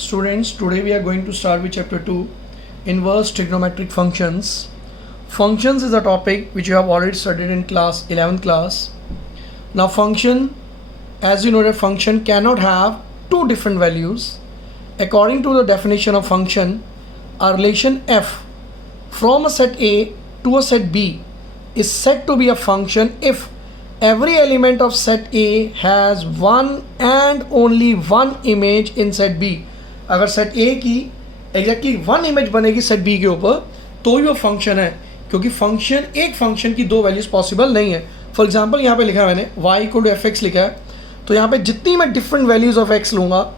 Students, today we are going to start with chapter 2, inverse trigonometric functions. Functions is a topic which you have already studied in class 11th class. Now function, as you know, a function cannot have two different values. According to the definition of function, a relation f from a set A to a set B is said to be a function if every element of set A has one and only one image in set B. अगर set ए की exactly one image बनेगी set B के ऊपर तो ही वो function है, क्योंकि function एक फंक्शन की दो वैल्यूज पॉसिबल नहीं है. फॉर एग्जांपल यहाँ पे लिखा है मैंने y equal to f x लिखा है, तो यहाँ पे जितनी मैं डिफरेंट वैल्यूज ऑफ x लूँगा,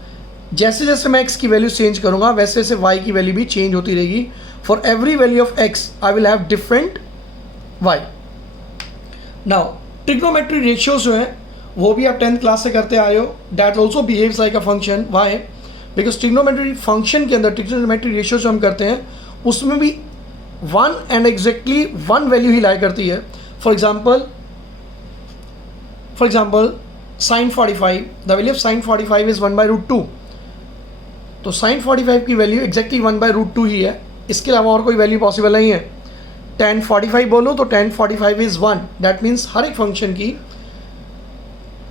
जैसे जैसे मैं x की वैल्यू चेंज करूँगा वैसे वैसे y की वैल्यू भी चेंज होती रहेगी. For every value of x I will have different y. Now trigonometry ratios जो है वो भी आप 10th क्लास से करते आए हो. That also behaves like a function. Why? Because trigonometry function के अंदर ट्रिग्नोमेट्री रेशियो जो हम करते हैं उसमें भी one and exactly one value ही लाई करती है. For example sine 45, the value of sine 45 is 1/√2. तो साइन 45 की वैल्यू एग्जैक्टली 1/√2 ही है, इसके अलावा और कोई वैल्यू पॉसिबल नहीं है. tan 45 बोलो तो tan 45 इज 1. दैट मीन्स हर एक फंक्शन की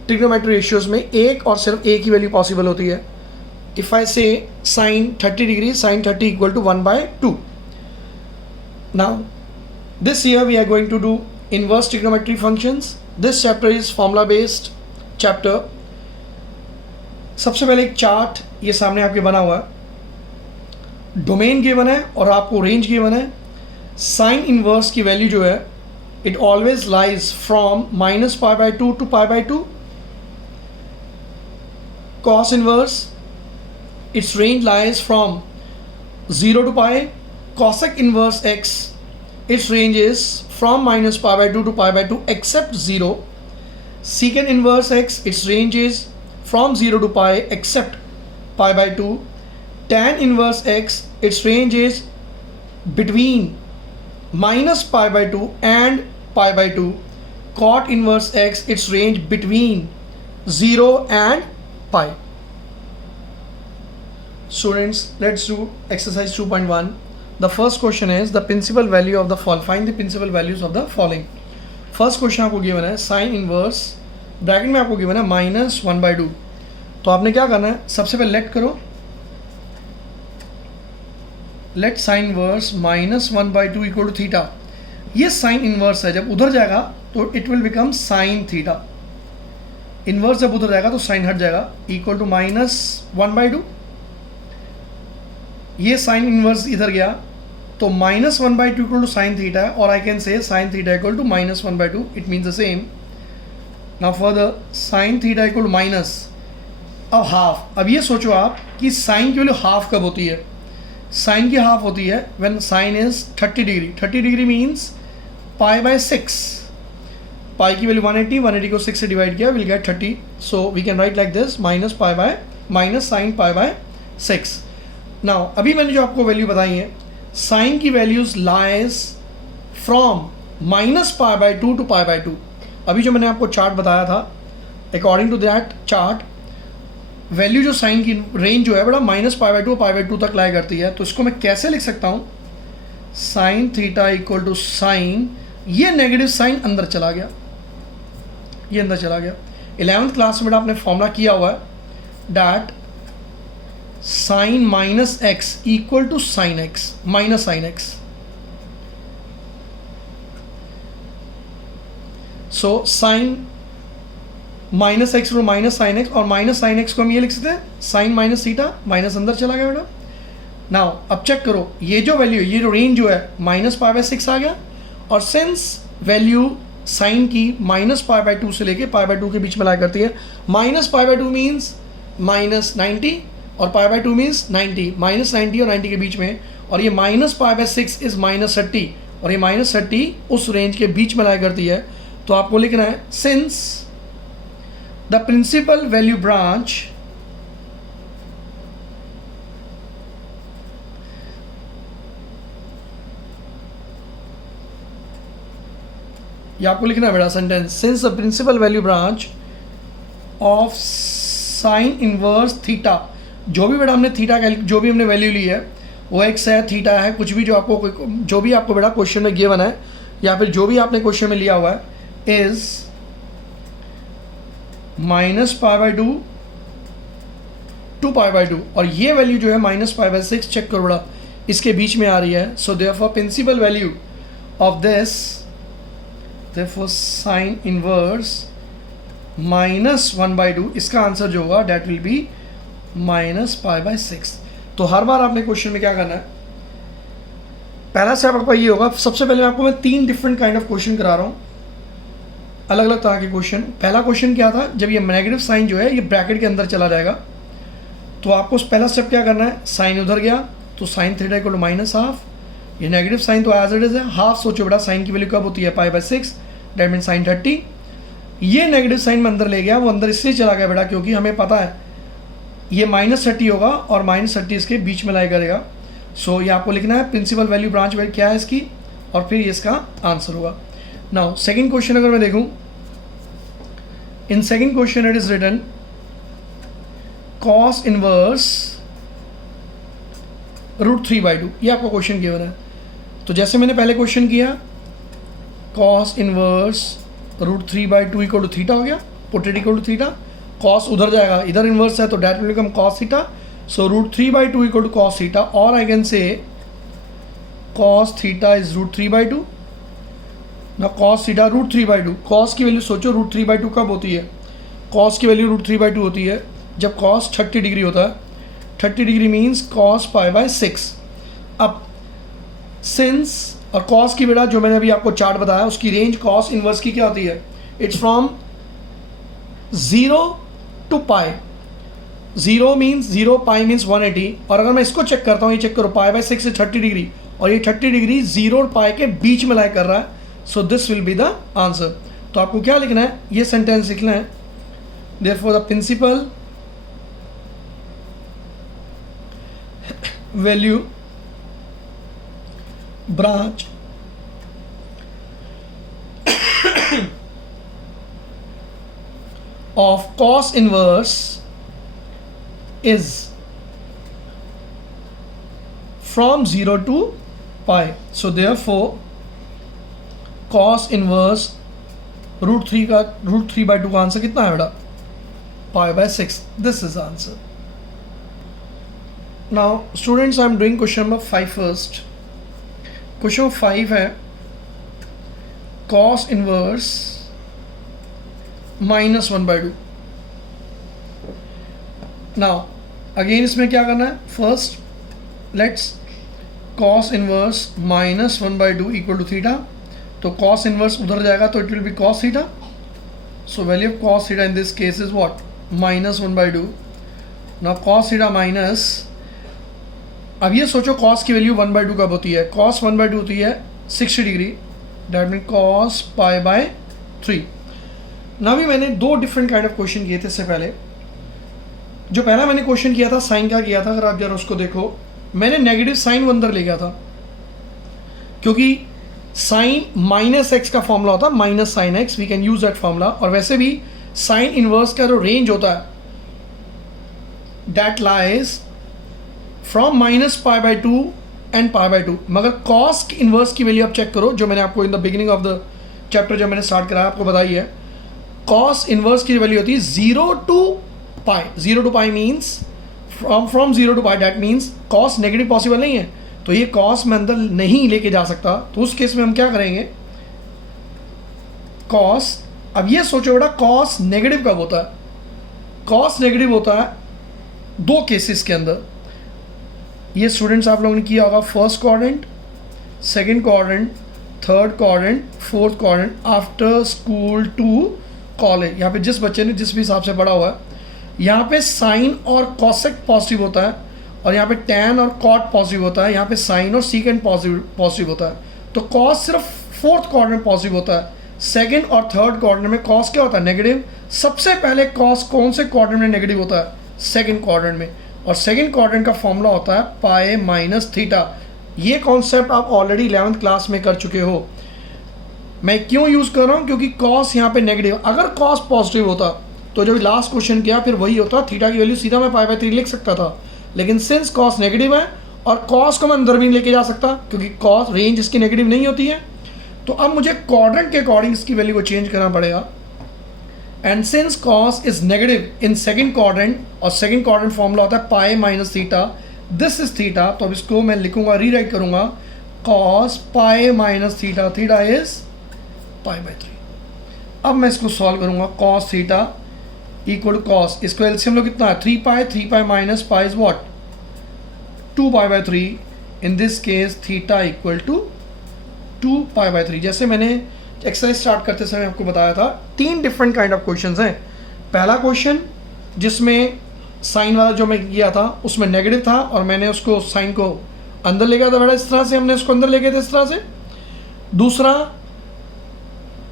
ट्रिग्नोमेट्री रेशियोज में एक और सिर्फ एक ही वैल्यू पॉसिबल होती है. If I say sin 30 degree, sin 30 equal to 1/2. Now, this year we are going to do inverse trigonometry functions. This chapter is formula based chapter. सबसे पहले एक चार्ट ये सामने आपके बना हुआ है, डोमेन गिवन है और आपको रेंज गिवन है. साइन इनवर्स की वैल्यू जो है it always lies from -π/2 to π/2. Cos inverse, its range lies from 0 to pi. Cosec inverse x, its range is from -π/2 to π/2 except 0. Secant inverse x, its range is from 0 to pi except π/2. Tan inverse x, its range is between -π/2 and π/2. Cot inverse x, its range between 0 and pi. Students, let's do exercise 2.1. The first question is the principal value of the following. Find the principal values of the following. First question आपको given है sine inverse, bracket में आपको given है -1/2. तो आपने क्या करना है, सबसे पहले लेट करो, let sine inverse -1/2 equal to theta. ये साइन इनवर्स है, जब उधर जाएगा तो it will become sine theta. Inverse जब उधर जाएगा तो साइन हट जाएगा, इक्वल टू -1/2. ये साइन इनवर्स इधर गया तो -1/2 इक्वल टू साइन थीटा है, और I can say sine theta equal to -1/2. It means the same. Now further sine theta equal to minus, अब हाफ. अब ये सोचो आप कि साइन की वैल्यू हाफ कब होती है. साइन की हाफ होती है when sine is 30 degree. 30 degree means π/6. Pi की वैल्यू 180 को 6 से डिवाइड किया, will get 30. So we can write like this -sin π/6. Now अभी मैंने जो आपको वैल्यू बताई है, साइन की वैल्यूज लाइज फ्रॉम -π/2 टू π/2. अभी जो मैंने आपको चार्ट बताया था, according to that chart value जो साइन की रेंज जो है बड़ा -π/2 π/2 तक लाया करती है. तो इसको मैं कैसे लिख सकता हूँ, sine theta equal to sine, ये नेगेटिव साइन अंदर चला गया, ये अंदर चला गया. 11th क्लास में आपने फॉर्मूला किया हुआ है that sine -x equal to sine x minus sine x. So sine -x minus sine x, और माइनस साइन x को हम ये लिख सकते हैं साइन माइनस थीटा, माइनस अंदर चला गया बेटा. नाउ अब चेक करो, ये जो वैल्यू, ये जो रेंज जो है -π/6 आ गया, और सिंस वैल्यू साइन की -π/2 से लेके π/2 के बीच में लाया करती है, -π/2 मीन्स -90 और π/2 मीन्स 90, -90 और 90 के बीच में, और ये -π/6 इज -30, और ये -30 उस रेंज के बीच में लाया करती है. तो आपको लिखना है since the principal value branch ये आपको लिखना है बेटा sentence, since the principal value branch of sine inverse theta जो भी बेटा हमने थीटा जो भी हमने वैल्यू ली है वो एक्स है, थीटा है, कुछ भी जो भी आपको बेटा क्वेश्चन में गिवन है या फिर जो भी आपने क्वेश्चन में लिया हुआ है इज -π/2 to π/2 और ये वैल्यू जो है -π/6 चेक करो बेटा इसके बीच में आ रही है. So therefore principal value of this, therefore sine inverse -1/2, इसका आंसर जो होगा डेट विल बी -π/6. तो हर बार आपने क्वेश्चन में क्या करना है, पहला स्टेप आपका ये होगा. सबसे पहले आपको मैं 3 डिफरेंट काइंड ऑफ क्वेश्चन करा रहा हूँ, अलग अलग तरह के क्वेश्चन. पहला क्वेश्चन क्या था, जब ये नेगेटिव साइन जो है ये ब्रैकेट के अंदर चला जाएगा तो आपको पहला स्टेप क्या करना है, साइन उधर गया तो साइन थीटा इक्वल टू -½ ये नेगेटिव साइन तो एज इट इज है, हाफ सोचो बेटा साइन की वैल्यू कब होती है π/6, डेट मीन साइन 30. ये नेगेटिव साइन में अंदर ले गया, वो अंदर इसलिए चला गया बेटा क्योंकि हमें पता है ये -30 होगा और -30 इसके बीच में लाई करेगा. सो ये आपको लिखना है प्रिंसिपल वैल्यू ब्रांच वैल्यू क्या है इसकी और फिर इसका आंसर होगा. नाउ सेकंड क्वेश्चन अगर मैं देखूं, in second question it is written cos inverse √3/2, ये आपको क्वेश्चन गिवन है. तो जैसे मैंने पहले क्वेश्चन किया cos inverse √3/2 equal to theta हो गया, put it equal to theta, cos उधर जाएगा, इधर इनवर्स है तो that will become cos theta. So √3/2 equal to cos theta, और I can say cos theta is √3/2. ना cos थीटा √3/2, cos की वैल्यू सोचो √3/2 कब होती है, cos की वैल्यू √3/2 होती है जब cos 30 डिग्री होता है. 30 डिग्री मीन्स cos π/6. अब सिंस और cos की बेटा जो मैंने अभी आपको चार्ट बताया उसकी रेंज cos इनवर्स की क्या होती है, it's from 0 to π. 0 means 0, π means 180. और अगर मैं इसको चेक करता हूँ, ये चेक करो π/6 से 30 डिग्री और ये 30 डिग्री 0 और π के बीच में लाई कर रहा है. So this will be the answer. तो आपको क्या लिखना है, ये सेंटेंस लिखना है, therefore the principal value branch of cos inverse is from 0 to π. So therefore cos inverse √3/2 का आंसर कितना है बेटा, π/6. This is the answer. Now students, I am doing question number 5 first. Question 5 है cos इनवर्स -1/2. नाउ अगेन इसमें क्या करना है, first let's cos inverse -1/2 equal to theta. तो cos इनवर्स उधर जाएगा तो it will be cos theta. So value of cos theta in this case is what, -1/2. Now cos theta minus, अब ये सोचो cos की वैल्यू 1/2 कब होती है, cos 1/2 होती है 60 डिग्री, डेट मीन cos π/3. ना भी मैंने 2 डिफरेंट काइंड ऑफ क्वेश्चन किए थे इससे पहले. जो पहला मैंने क्वेश्चन किया था साइन का किया था, अगर आप जरा उसको देखो, मैंने नेगेटिव साइन अंदर ले गया था क्योंकि साइन -x का फॉर्मूला होता है, minus sine x, we can use that formula. और वैसे भी साइन इनवर्स का जो रेंज होता है दैट लाइज फ्रॉम -π/2 एंड π/2. मगर cos इनवर्स की वैल्यू आप चेक करो, जो मैंने आपको in the beginning of the chapter जब मैंने स्टार्ट कराया आपको बताई है, cos इनवर्स की वैल्यू होती है 0 to π. 0 to π means from 0 to π, that means cos negative possible नहीं है, तो ये cos मैं अंदर नहीं लेके जा सकता. तो उस केस में हम क्या करेंगे, cos, अब ये सोचो बेटा cos नेगेटिव कब होता है, cos नेगेटिव होता है 2 केसेस के अंदर. ये स्टूडेंट्स आप लोगों ने किया होगा, first quadrant, second quadrant, third quadrant, fourth quadrant, after school to college. यहाँ पे जिस बच्चे ने जिस भी हिसाब से पढ़ा हुआ है, यहाँ पे साइन और कॉसेक पॉजिटिव होता है और यहाँ पे टैन और कॉट पॉजिटिव होता है, यहाँ पे साइन और सीकेंड पॉजिटिव होता है. तो कॉस सिर्फ फोर्थ क्वाड्रेंट पॉजिटिव होता है, सेकंड और थर्ड क्वाड्रेंट में कॉस क्या होता है, नेगेटिव. सबसे पहले कॉस कौन से क्वाड्रेंट में नेगेटिव होता है, सेकंड क्वाड्रेंट में, और सेकंड क्वाड्रेंट का फॉर्मूला होता है π - थीटा. ये कॉन्सेप्ट आप ऑलरेडी 11th क्लास में कर चुके हो. मैं क्यों यूज़ कर रहा हूँ, क्योंकि कॉस यहाँ पे नेगेटिव, अगर कॉस पॉजिटिव होता तो जब लास्ट क्वेश्चन किया फिर वही होता, थीटा की वैल्यू सीधा मैं पाई बाय 3 लिख सकता था, लेकिन सिंस कॉस नेगेटिव है और कॉस को मैं अंदर भी नहीं लेके जा सकता क्योंकि कॉस रेंज इसकी नेगेटिव नहीं होती है, तो अब मुझे क्वाड्रेंट के अकॉर्डिंग इसकी वैल्यू को चेंज करना पड़ेगा। And since cos is negative in second quadrant, और सेकंड क्वाड्रेंट फॉर्मूला होता है pi minus theta, this is theta, तो अब इसको मैं लिखूंगा, रीराइट करूंगा, cos pi minus theta, theta is pi by 3। अब मैं इसको सॉल्व करूंगा, cos theta equal to cos, इसको एलसीएम लो कितना है 3 pi minus pi is what 2 pi by 3, in this case theta equal to 2 pi by 3। जैसे मैंने एक्सरसाइज स्टार्ट करते समय आपको बताया था, 3 डिफरेंट काइंड ऑफ क्वेश्चंस हैं। पहला क्वेश्चन जिसमें साइन वाला जो मैं किया था उसमें नेगेटिव था और मैंने उसको साइन को अंदर ले गया था बेटा, इस तरह से हमने उसको अंदर ले गए थे इस तरह से। दूसरा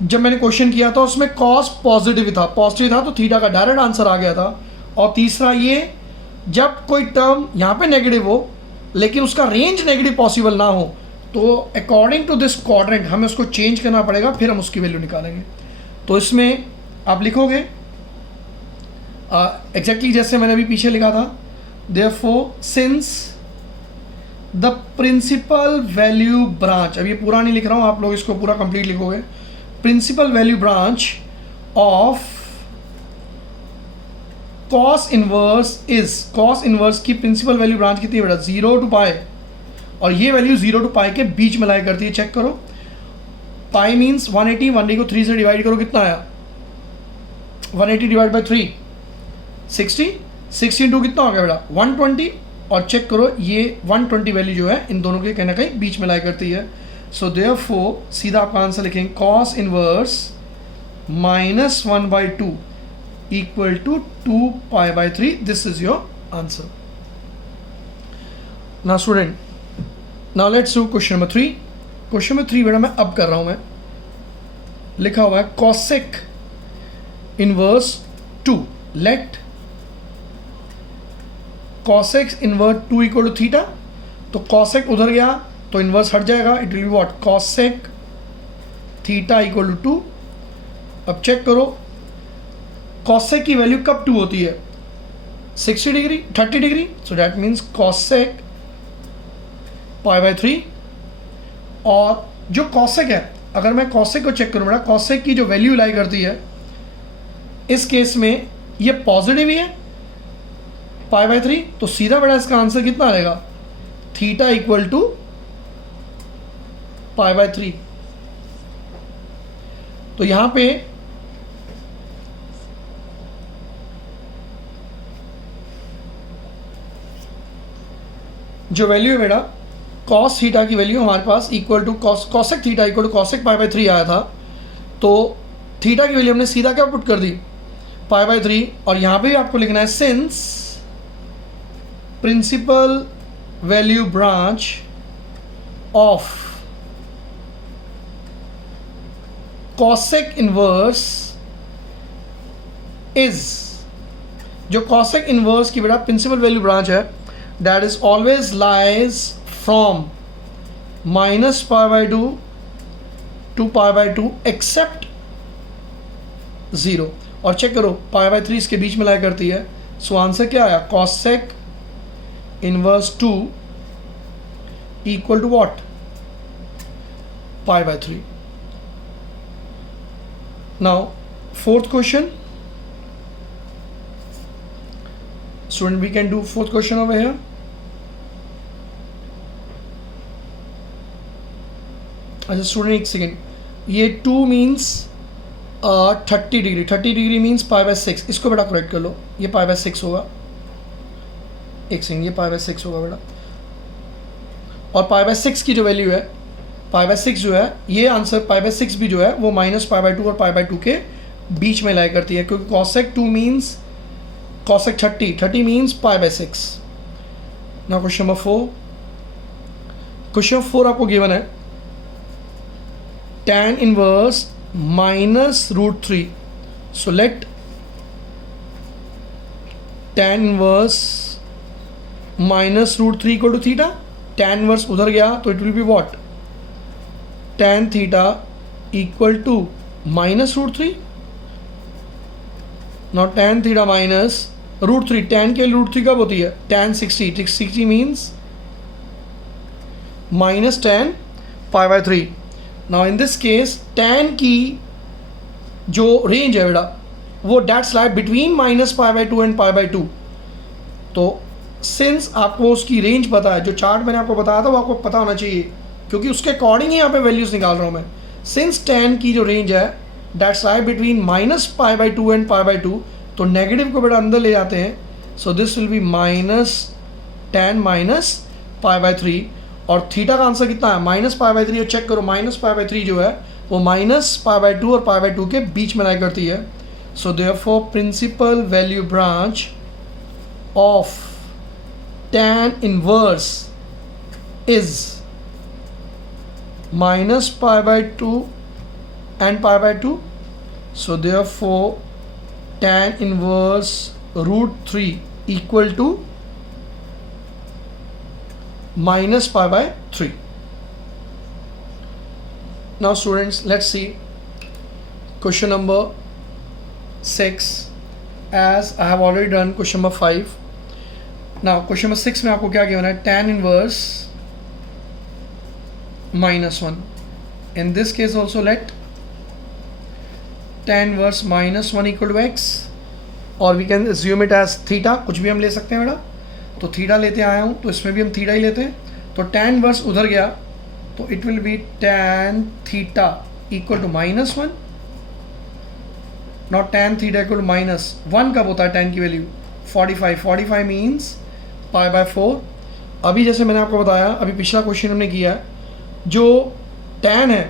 जब मैंने क्वेश्चन किया था उसमें कॉस पॉजिटिव था तो थीटा का डायरेक्ट आंसर आ गया था। और तीसरा ये जब कोई टर्म यहाँ पे नेगेटिव हो लेकिन उसका रेंज नेगेटिव पॉसिबल ना हो, तो अकॉर्डिंग टू दिस क्वाड्रेंट हमें उसको चेंज करना पड़ेगा, फिर हम उसकी वैल्यू निकालेंगे। तो इसमें आप लिखोगे एग्जैक्टली जैसे मैंने अभी पीछे लिखा था, therefore since the principal value branch, अब ये पूरा नहीं लिख रहा हूँ, आप लोग इसको पूरा कंप्लीट लिखोगे, principal value branch of cos inverse is, cos inverse की प्रिंसिपल वैल्यू ब्रांच कितनी है बेटा 0 to पाई, और ये वैल्यू 0 to पाई के बीच में लाई करती है। चेक करो, पाई मीन्स 180, 180 को 3 से डिवाइड करो कितना आया 180 डिवाइड बाई 3 60, 60 इंटू कितना हो गया बेटा 120, और चेक करो ये 120 वैल्यू जो है इन दोनों के कहीं ना कहीं बीच में लाई करती है। सो देयरफॉर सीधा आपका आंसर लिखेंगे cos inverse -1/2 equal to 2 pi by 3, this is your answer. Now student, now let's do question number 3। Question number 3 बेटा मैं अब कर रहा हूं, मैं लिखा हुआ है cosec inverse 2, let cosec inverse 2 equal to theta, तो कॉसेक उधर गया तो इनवर्स हट जाएगा, it will be what cosec theta equal to 2। अब चेक करो कॉसेक की वैल्यू कब 2 होती है 60 degree 30 degree, so that means cosec pi by 3। और जो कॉसेक है, अगर मैं कॉसेक को चेक करूँ बेटा, कॉसेक की जो वैल्यू लाई करती है इस केस में ये पॉजिटिव ही है पाई बाय 3, तो सीधा बेटा इसका आंसर कितना आएगा theta equal to pi by 3। तो यहां पे जो वैल्यू है बेटा कॉस थीटा की वैल्यू हमारे पास equal to cosec theta equal to cosec pi by 3 आया था, तो थीटा की वैल्यू हमने सीधा क्या पुट कर दी पाई बाय 3, और यहाँ पे भी आपको लिखना है since principal value branch of cosec inverse is, जो कॉसेक इनवर्स की बेटा प्रिंसिपल वैल्यू ब्रांच है that is always lies from -π/2 to π/2 except 0, और चेक करो π/3 इसके बीच में लाई करती है, सो आंसर क्या आया cosec inverse 2 equal to what π/3। Now fourth question, student we can do fourth question over here। अच्छा स्टूडेंट एक सेकेंड, ये 2 मीन्स 30 डिग्री, 30 डिग्री मीन्स π/6, इसको बेटा करेक्ट कर लो, ये π/6 होगा, एक सेकेंड ये π/6 होगा बेटा, और π/6 की जो वैल्यू है π/6 जो है ये आंसर π/6 भी जो है वो -π/2 और π/2 के बीच में लाई करती है, क्योंकि cosec 2 means cosec 30 means π/6। now question number 4, question number 4 आपको गिवन है tan inverse -√3, so let tan inverse -√3 equal to theta, tan inverse उधर गया तो it will be what tan theta equal to -√3, now tan theta minus root three, tan के root three कब होती है? tan 60, 60 means minus tan pi by three. Now in this case tan की जो range है बेटा वो that's like between minus pi by two and pi by two. तो सिंस आपको उसकी रेंज पता है, जो चार्ट मैंने आपको बताया था वो आपको पता होना चाहिए क्योंकि उसके अकॉर्डिंग ही यहाँ पे वैल्यूज़ निकाल रहा हूँ मैं. सिंस tan की जो रेंज है that's like between minus pi by two and pi by two, तो नेगेटिव को बेटा अंदर ले जाते हैं. So this will be minus tan minus pi by three. और थीटा का आंसर कितना है? Minus pi by three. Check करो माइनस पाई बाय थ्री जो है वो माइनस पाई बाय टू और पाई बाय टू के बीच में लाई करती है. So therefore principal value branch of tan inverse is minus pi by 2 and pi by 2. So therefore tan inverse root 3 equal to minus pi by 3. Now students, let's see question number 6 as I have already done question number 5. Now question number 6 में आपको क्या given है? tan inverse minus one. In this case also let tan inverse minus one equal to X और we can assume it as theta. कुछ भी हम ले सकते हैं बेटा. तो थीटा लेते आया हूँ तो इसमें भी हम थीटा ही लेते हैं. तो tan इनवर्स उधर गया तो it will be tan theta equal to minus one. Not tan theta equal to minus one. कब होता है tan की वैल्यू? 45. 45 means pi by 4. अभी जैसे मैंने आपको बताया, अभी पिछला क्वेश्चन हमने किया है, जो tan है,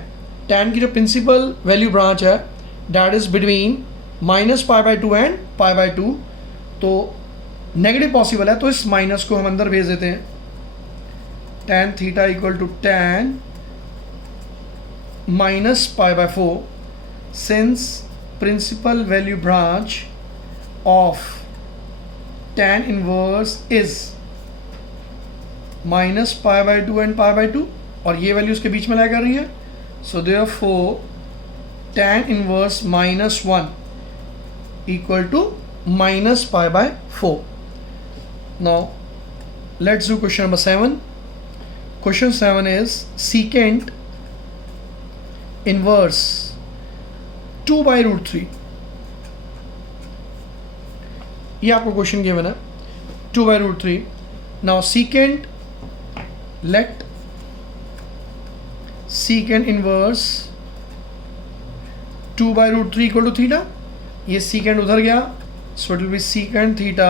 tan की जो प्रिंसिपल वैल्यू ब्रांच है that is between minus pi by two and pi by two. तो नेगेटिव पॉसिबल है तो इस माइनस को हम अंदर भेज देते हैं. tan theta equal to tan minus pi by 4 since principal value branch of tan inverse is minus pi by 2 and pi by 2 और ये वैल्यू उसके बीच में लाई कर रही है. सो therefore tan inverse minus 1 equal to minus pi by 4. Now let's do question number 7. Question 7 is secant inverse 2 by root 3. ये आपको question given है 2 by root 3. Now secant, let secant inverse 2 by root 3 equal to theta. ये secant उधर गया so it will be secant theta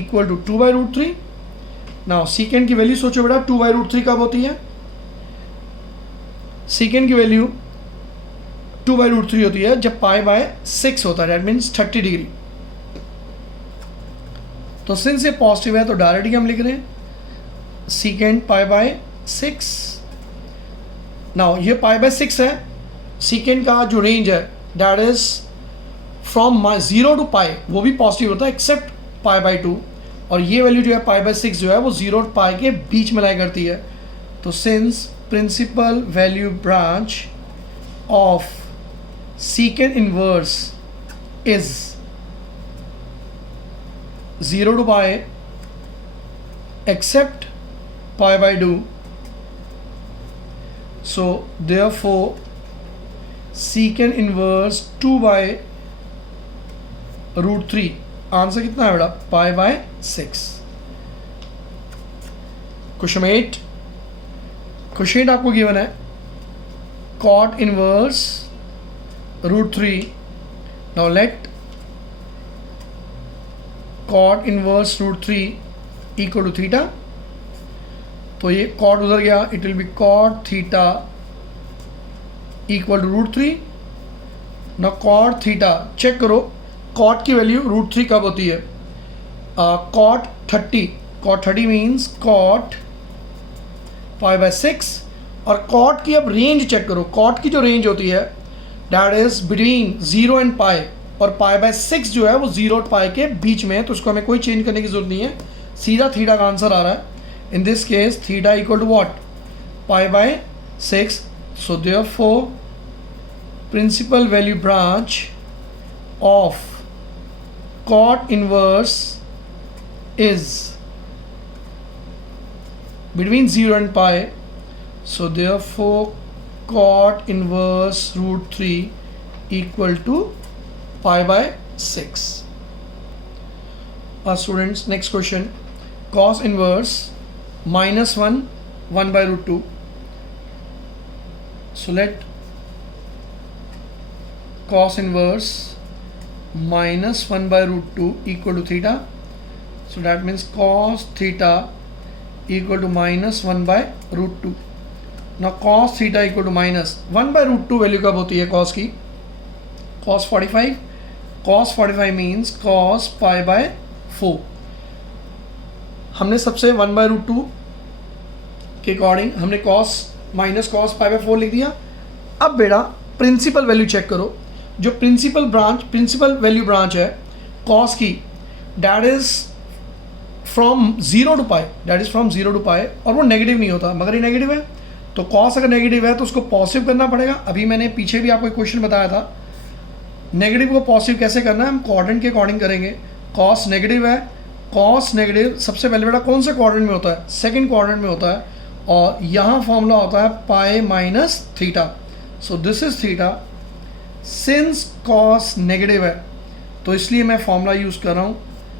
equal to 2 by root 3. Now secant की value सोचो बेटा 2 by root 3 कब होती है? secant की वैल्यू 2 by root 3 होती है जब पाई बाय 6 होता है. That means 30 degree. तो सिंस ये पॉजिटिव है तो डायरेक्टली हम लिख रहे हैं secant पाई बाय 6. नाउ ये पाई बाय 6 है. secant का जो रेंज है दैट इज फ्रॉम 0 टू पाई, वो भी पॉजिटिव होता है एक्सेप्ट पाई बाय 2. और ये वैल्यू जो है पाई बाय 6 जो है वो 0 और पाई के बीच में लाई करती है. तो since principal value branch of secant inverse is 0 to pi except pi by 2. So therefore secant inverse 2 by root 3. Answer कितना है बेटा? pi by 6. क्वेश्चन 8. क्वेश्चन 8 आपको गिवन है cot inverse root 3. Now let cot inverse root 3 equal to theta. तो ये cot उधर गया, it will be cot theta equal to root 3. Now cot theta check करो cot की वैल्यू root 3 कब होती है? cot 30. cot 30 means cot pi by 6. और cot की अब रेंज चेक करो. cot की जो रेंज होती है that is between 0 and pi और पाई बाय 6 जो है वो 0 और पाई के बीच में है. तो उसको हमें कोई चेंज करने की जरूरत नहीं है, सीधा थीटा का आंसर आ रहा है. In this case theta equal to what? Pi by 6. So therefore principal value branch of cot inverse is between 0 and pi, so therefore cot inverse root 3 equal to pi by 6. Students, next question. Cos inverse minus 1 by root 2. So let cos inverse minus 1 by root 2 equal to theta. So that means cos theta equal to minus 1 by root 2. Now cos theta equal to minus 1 by root 2 value कब होती है cos की? Cos 45. Cos 45 means cos pi by 4. हमने सबसे 1 by root 2 के according हमने cos minus cos pi by 4 लिख दिया. अब बेटा प्रिंसिपल वैल्यू चेक करो. जो प्रिंसिपल वैल्यू ब्रांच है cos की, डैट इज फ्रॉम 0 टू पाई, और वो नेगेटिव नहीं होता, मगर ये नेगेटिव है. तो cos अगर नेगेटिव है तो उसको पॉजिटिव करना पड़ेगा. अभी मैंने पीछे भी आपको एक क्वेश्चन बताया था, नेगेटिव को पॉजिटिव कैसे करना है, हम क्वाड्रेंट के अकॉर्डिंग करेंगे. cos नेगेटिव है, cos नेगेटिव सबसे पहले बेटा कौन से क्वाड्रेंट में होता है? सेकंड क्वाड्रेंट में होता है, और यहाँ फॉर्मूला होता है pi minus theta. So this is theta. Since cos negative है तो इसलिए मैं फॉर्मूला यूज़ कर रहा हूँ.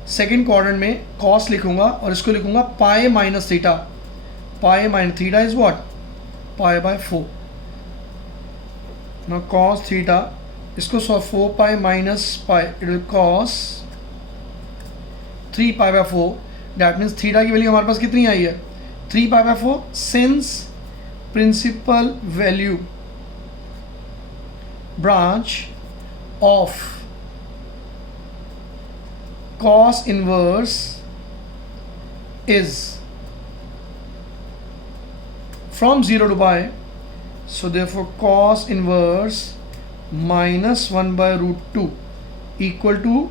सेकंड क्वाड्रेंट में cos लिखूंगा और इसको लिखूंगा pi minus theta. Pi minus theta is what? Pi by 4. Now cos theta, इसको 4 pi minus pi, it will cos 3 pi by 4. That means theta की वैल्यू हमारे पास कितनी आई है? 3 pi by 4. Since principal value branch of cos inverse is from 0 to pi, so therefore cos inverse minus 1 by root 2 equal to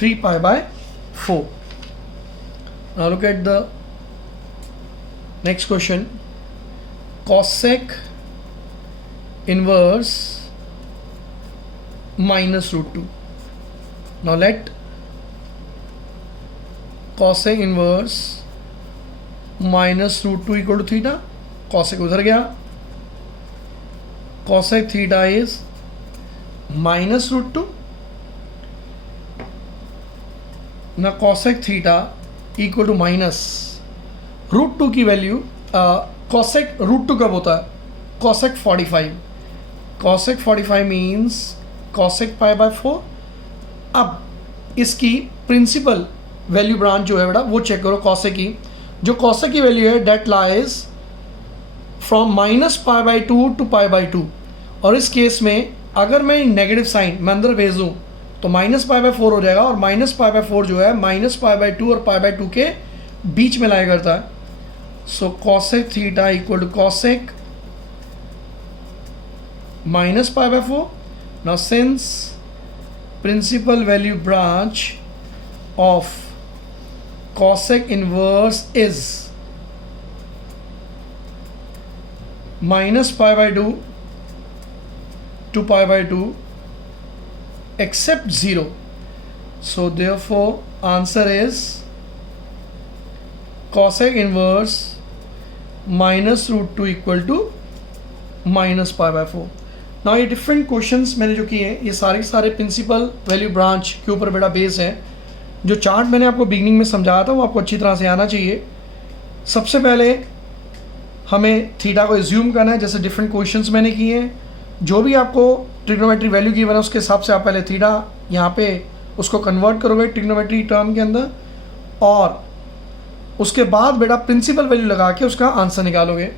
3 pi by 4. Now look at the next question. Cosec inverse minus root 2. Now let cosec inverse minus root 2 equal to theta. Cosec उधर गया, cosec theta is minus root 2. Now cosec theta equal to minus root 2 की value. cosec root 2 कब होता है? cosec 45. cosec 45 means cosec pi by 4. अब इसकी principal value branch जो है बेटा वो चेक करो. cosec की जो cosec की वैल्यू है that lies from minus pi by 2 to pi by 2. और इस केस में अगर मैं नेगेटिव साइन मैं अंदर भेज दूँ तो माइनस पाई बाई 4 हो जाएगा, और माइनस पाई बाई 4 जो है माइनस पाई बाई 2 और पाई बाई 2 के बीच में लाया करता है. So cosec theta equal to cosec minus pi by 4. Now since principal value branch of cosec inverse is minus pi by 2 to pi by 2 except 0, so therefore answer is cosec inverse minus root 2 equal to minus pi by 4. ना ये different questions मैंने जो किए हैं ये सारे के सारे प्रिंसिपल वैल्यू ब्रांच के ऊपर बेटा बेस है. जो चार्ट मैंने आपको बिगनिंग में समझाया था वो आपको अच्छी तरह से आना चाहिए. सबसे पहले हमें थीटा को एज्यूम करना है, जैसे डिफरेंट क्वेश्चंस मैंने किए हैं. जो भी आपको ट्रिग्नोमेट्री वैल्यू गिवन है उसके हिसाब से आप पहले थीटा यहाँ पे उसको कन्वर्ट करोगे ट्रिग्नोमेट्री टर्म के अंदर, और उसके बाद बेटा प्रिंसिपल वैल्यू लगा के उसका आंसर निकालोगे.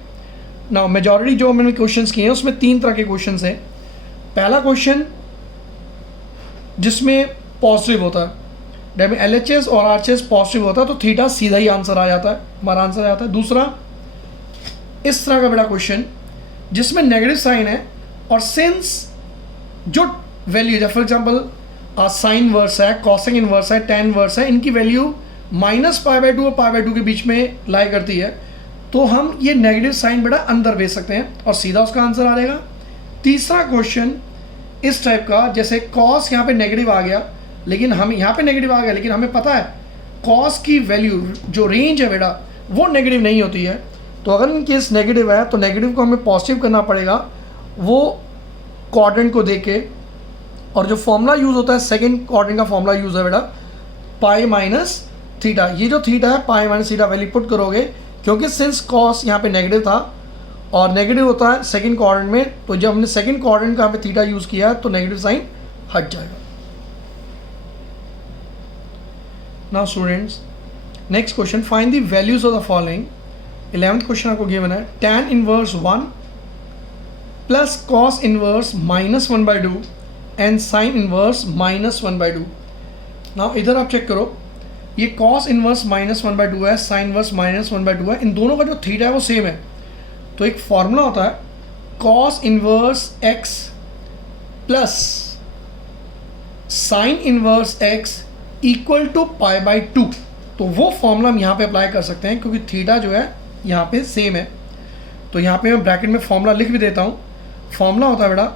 ना मेजॉरिटी जो मैंने क्वेश्चंस किए हैं उसमें 3 तरह के क्वेश्चंस हैं. पहला क्वेश्चन जिसमें पॉजिटिव होता है, डेट में LHS और RHS पॉजिटिव होता है तो थीटा सीधा ही आंसर आ जाता है, हमारा आंसर आ जाता है. दूसरा इस तरह का बड़ा क्वेश्चन जिसमें नेगेटिव साइन है और सिंस जो वैल्यू है, फॉर एग्जाम्पल साइन वर्स है, कॉसेक इनवर्स है, टेन वर्स है, इनकी वैल्यू माइनस पाई बाई 2 और पाई बाई 2 के बीच में लाई करती है, तो हम ये नेगेटिव साइन बेटा अंदर भेज सकते हैं और सीधा उसका आंसर आ जाएगा. तीसरा क्वेश्चन इस टाइप का, जैसे कॉस यहाँ पे नेगेटिव आ गया, लेकिन हम यहाँ पे नेगेटिव आ गया, लेकिन हमें पता है कॉस की वैल्यू जो रेंज है बेटा वो नेगेटिव नहीं होती है। तो अगर इन केस नेगेटिव है तो नेगेटिव को हमें पॉजिटिव करना पड़ेगा वो क्वाड्रेंट को देके। और जो फॉर्मूला यूज़ होता है सेकंड क्वाड्रेंट का फॉर्मूला यूज़ है बेटा पाई माइनस थीटा। ये जो थीटा है pi minus theta value put करोगे, क्योंकि सिंस कॉस यहाँ पे नेगेटिव था और नेगेटिव होता है सेकंड क्वाड्रेंट में, तो जब हमने सेकंड क्वाड्रेंट का यहाँ पे थीटा यूज़ किया है तो नेगेटिव साइन हट जाएगा। Now students next question, find the values of the following. 11th question आपको गिवन है tan inverse 1 plus cos inverse -1/2 and sin inverse -1/2। Now इधर आप चेक करो, ये cos इनवर्स -1/2 है, sin इनवर्स -1/2 है, इन दोनों का जो थीटा है वो सेम है। तो एक फॉर्मूला होता है cos inverse x plus sin inverse x equal to π/2। तो वो फॉर्मूला हम यहाँ पे अप्लाई कर सकते हैं क्योंकि थीटा जो है यहाँ पे सेम है। तो यहाँ पे मैं ब्रैकेट में फॉर्मूला लिख भी देता हूँ। फॉर्मूला होता है बेटा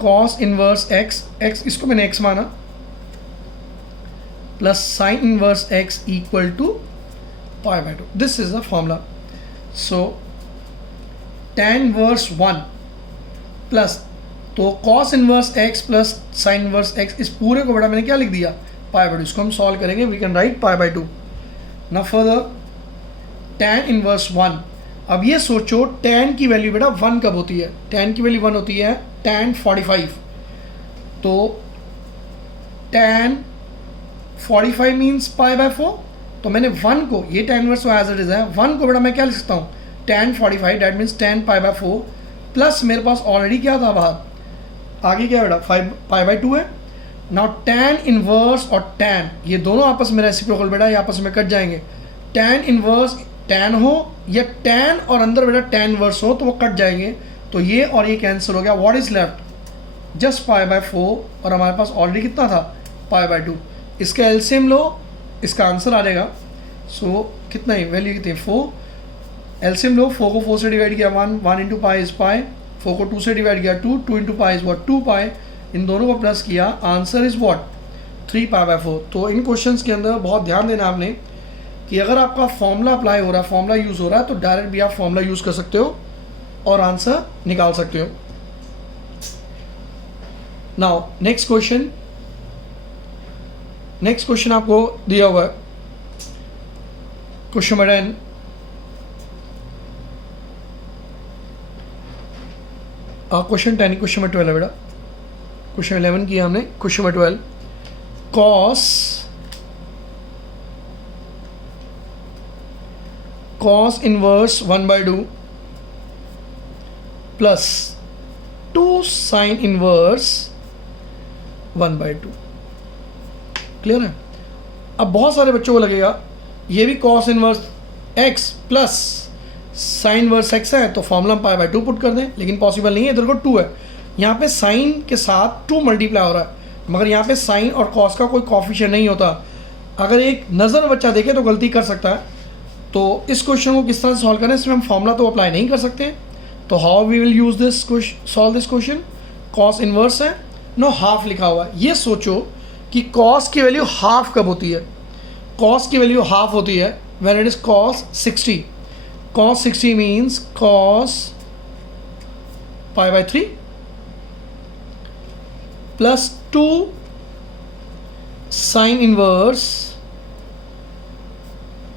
cos इनवर्स x इसको मैंने x माना, plus sin inverse x equal to π/2। This is the formula. So tan inverse 1 plus, तो cos inverse x plus sin inverse x, इस पूरे को बेटा मैंने क्या लिख दिया π/2। इसको हम सॉल्व करेंगे, we can write π/2। Now further tan inverse 1। अब ये सोचो tan की वैल्यू बेटा 1 कब होती है? tan की वैल्यू 1 होती है tan 45। तो tan 45 मीन्स π/4। तो मैंने 1 को, ये tan inverse as it is है, 1 को बेटा मैं क्या लिख सकता हूँ tan 45, that means tan π/4 plus मेरे पास ऑलरेडी क्या था बाहर, आगे क्या बेटा π/2 है। नाउ tan इनवर्स और tan ये दोनों आपस में रेसिप्रोकल बेटा, ये आपस में कट जाएंगे। tan इनवर्स tan हो या tan और अंदर बेटा tan इनवर्स हो तो वो कट जाएंगे, तो ये और ये कैंसिल हो गया। व्हाट इज लेफ्ट जस्ट π/4 और हमारे पास ऑलरेडी कितना था π/2। इसका एलसीएम लो, इसका आंसर आ जाएगा। सो कितना ही वैल्यू कितनी 4, एलसीएम लो, 4 को 4 से डिवाइड किया 1 इंटू पाई इज पाई, 4 को 2 से डिवाइड किया 2 इंटू पाई इज वॉट 2 पाई, इन दोनों को प्लस किया, आंसर इज व्हाट 3 π/4। तो इन क्वेश्चंस के अंदर बहुत ध्यान देना आपने कि अगर आपका फॉर्मूला अप्लाई हो रहा है, फॉर्मूला यूज़ हो रहा है, तो डायरेक्ट भी आप फॉर्मूला यूज़ कर सकते हो और आंसर निकाल सकते हो। नाउ नेक्स्ट क्वेश्चन आपको दिया हुआ है question number 10। Question 10 question number 12 है बेटा, क्वेश्चन 11 किया हमने, question number 12 cos inverse 1/2 plus 2 sin inverse 1/2। Clear है? अब बहुत सारे बच्चों को लगेगा ये भी cos inverse x plus sine inverse x है तो फॉर्मूला हम π/2 पुट कर दें, लेकिन पॉसिबल नहीं है। इधर को 2 है, यहाँ पे साइन के साथ 2 मल्टीप्लाई हो रहा है, मगर यहाँ पे साइन और कॉस का कोई कॉफिशिएंट नहीं होता। अगर एक नज़र बच्चा देखे तो गलती कर सकता है। तो इस क्वेश्चन को किस तरह से सॉल्व करें, इसमें हम फॉर्मूला तो अप्लाई नहीं कर सकते। तो how we will use this solve this question, cos inverse है, नो हाफ लिखा हुआ है। ये सोचो कि कॉस की वैल्यू हाफ कब होती है? कॉस की वैल्यू हाफ होती है when it is cos 60। cos 60 means cos π/3 plus 2 sine inverse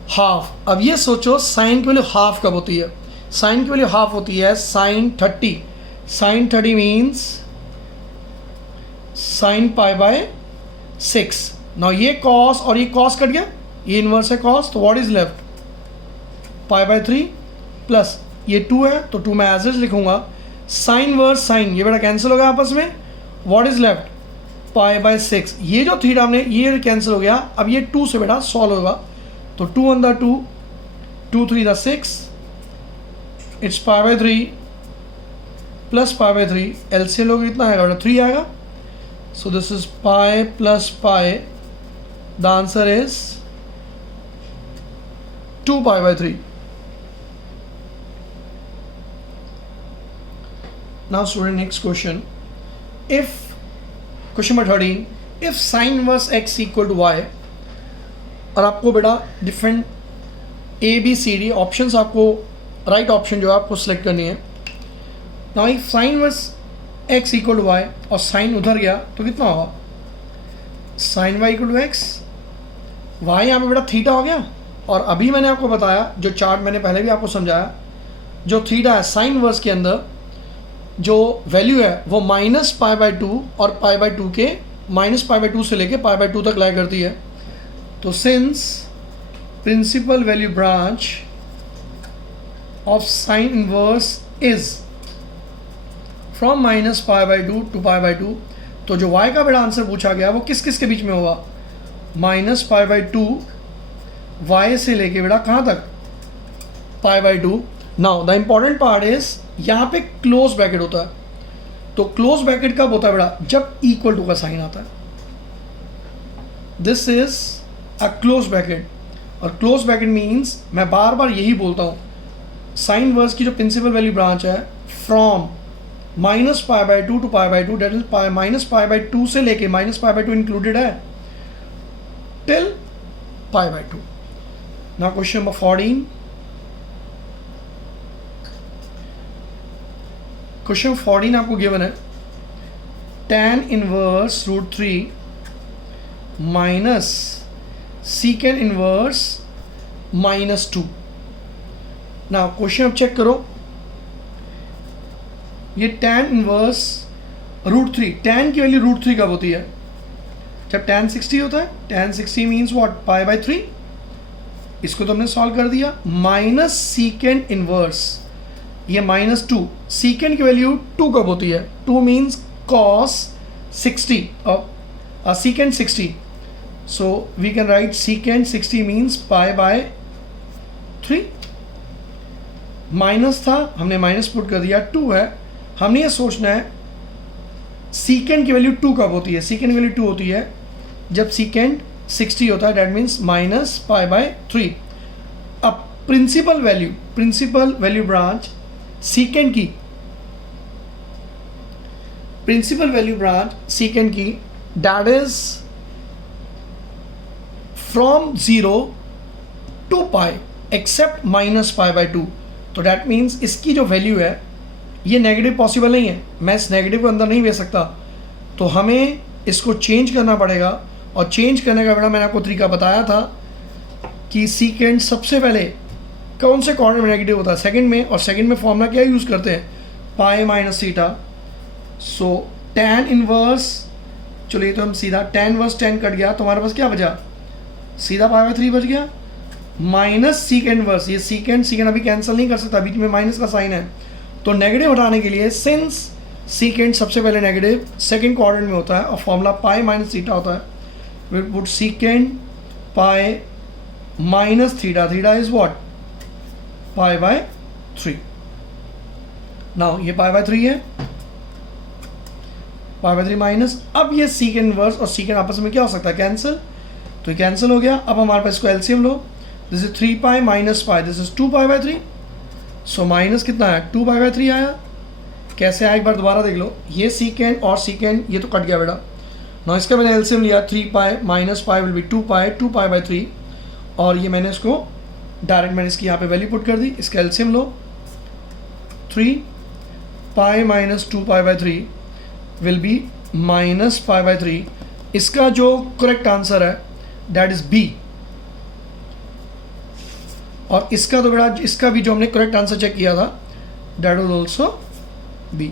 half. अब ये सोचो साइन की वैल्यू हाफ कब होती है? साइन की वैल्यू हाफ होती है sine 30। Sine 30 means sine π/6। Now ये कॉस और ये कॉस कट गया, ये इनवर्स है कॉस, तो व्हाट इज लेफ्ट π/3 प्लस ये 2 है तो 2 मैं एज इट लिखूंगा। साइन वर्स साइन, ये बेटा कैंसिल हो गया आपस में, व्हाट इज लेफ्ट π/6। ये जो थीटा हमने ये कैंसिल हो गया। अब ये 2 से बेटा सॉल्व होगा, तो 2 1 2 2 3 6, इट्स π/3 प्लस π/3, एलसीएम लोग कितना आएगा बेटा 3 आएगा। So this is pi plus pi, the answer is 2 π/3। Now student, next question, if question number 13, if sine inverse x equal to y, और आपको बेटा डिफरेंट ABCD ऑप्शंस, आपको राइट ऑप्शन जो है आपको सेलेक्ट करनी है। Now if sine inverse x equal to y और साइन उधर गया तो कितना होगा, sine y equal to x, y यहाँ पे बेटा थीटा हो गया। और अभी मैंने आपको बताया, जो चार्ट मैंने पहले भी आपको समझाया, जो थीटा है साइन इनवर्स के अंदर जो वैल्यू है वो -π/2 और π/2 के -π/2 से लेके π/2 तक लाया करती है। तो since principal value branch of sine inverse is from -π/2 to π/2, तो जो y का बड़ा आंसर पूछा गया वो किस किस के बीच में होगा, -π/2 y से लेके बेटा कहाँ तक, π/2। Now the important part is यहाँ पे क्लोज ब्रैकेट होता है। तो क्लोज ब्रैकेट कब होता है बेटा, जब इक्वल टू का साइन आता है। This is a close bracket, और क्लोज ब्रैकेट मीन्स, मैं बार बार यही बोलता हूँ, साइन इनवर्स की जो प्रिंसिपल वैल्यू ब्रांच है फ्रॉम -π/2 टू π/2, डेट इज -π/2 से लेके -π/2 इंक्लूडेड है till π/2। Now question number 14, question 14 आपको गिवन है tan inverse √3 minus secant inverse -2। Now question अब चेक करो, ये tan इनवर्स √3, tan की वैल्यू √3 कब होती है, जब tan 60 होता है। tan 60 means what, π/3। इसको तो हमने सॉल्व कर दिया। माइनस सीकेंड इनवर्स, ये -2, सीकेंड की वैल्यू 2 कब होती है, 2 मीन्स cos 60 और secant 60, so we can write secant 60 means π/3। Minus था, हमने माइनस पुट कर दिया, 2 है। हमने ये सोचना है सीकेंड की वैल्यू 2 कब होती है, सीकेंड की वैल्यू 2 होती है जब सीकेंड 60 होता है, दैट मीन्स -π/3। अब प्रिंसिपल वैल्यू ब्रांच सीकेंड की, प्रिंसिपल वैल्यू ब्रांच सीकेंड की, that is from 0 to π except -π/2। तो दैट मीन्स इसकी जो वैल्यू है ये नेगेटिव पॉसिबल नहीं है, मैं इस नेगेटिव को अंदर नहीं भेज सकता, तो हमें इसको चेंज करना पड़ेगा। और चेंज करने का बेटा मैंने आपको तरीका बताया था कि सीकेंड सबसे पहले कौन से कॉर्नर में नेगेटिव होता है, सेकंड में, और सेकंड में फॉर्मूला क्या यूज़ करते हैं, π-θ। सो tan इनवर्स, चलो ये तो हम सीधा tan इनवर्स tan कट गया, तो हमारे पास क्या बचा, सीधा π/3 बच गया, माइनस सीकेंड इनवर्स, ये सीकेंड अभी कैंसिल नहीं कर सकता, बीच में माइनस का साइन है। तो नेगेटिव हटाने के लिए, सिंस सीकेंड सबसे पहले नेगेटिव सेकंड क्वाड्रेंट में होता है और फॉर्मूला π-θ होता है, we put secant π minus theta, theta is what, π/3। now ये π/3 है, π/3 माइनस, अब ये सीकेंड इनवर्स और सीकेंड आपस में क्या हो सकता है, कैंसिल, तो ये कैंसिल हो गया। अब हमारे पास इसको एलसीएम लो, this is 3π minus π, this is 2π/3, so minus कितना है, 2π/3 आया। कैसे आया एक बार दोबारा देख लो, ये सीकेंड और सीकेंड ये तो कट गया बेटा। ना इसका मैंने एलसीएम लिया, 3π माइनस π विल बी 2π/3, और ये मैंने इसको डायरेक्ट मैंने इसकी यहाँ पे वैल्यू पुट कर दी। इसका एलसीएम लो, 3π माइनस 2π/3 विल बी -π/3। इसका जो करेक्ट आंसर है दैट इज बी, और इसका तो बेटा इसका भी जो हमने करेक्ट आंसर चेक किया था दैट वाज आल्सो बी।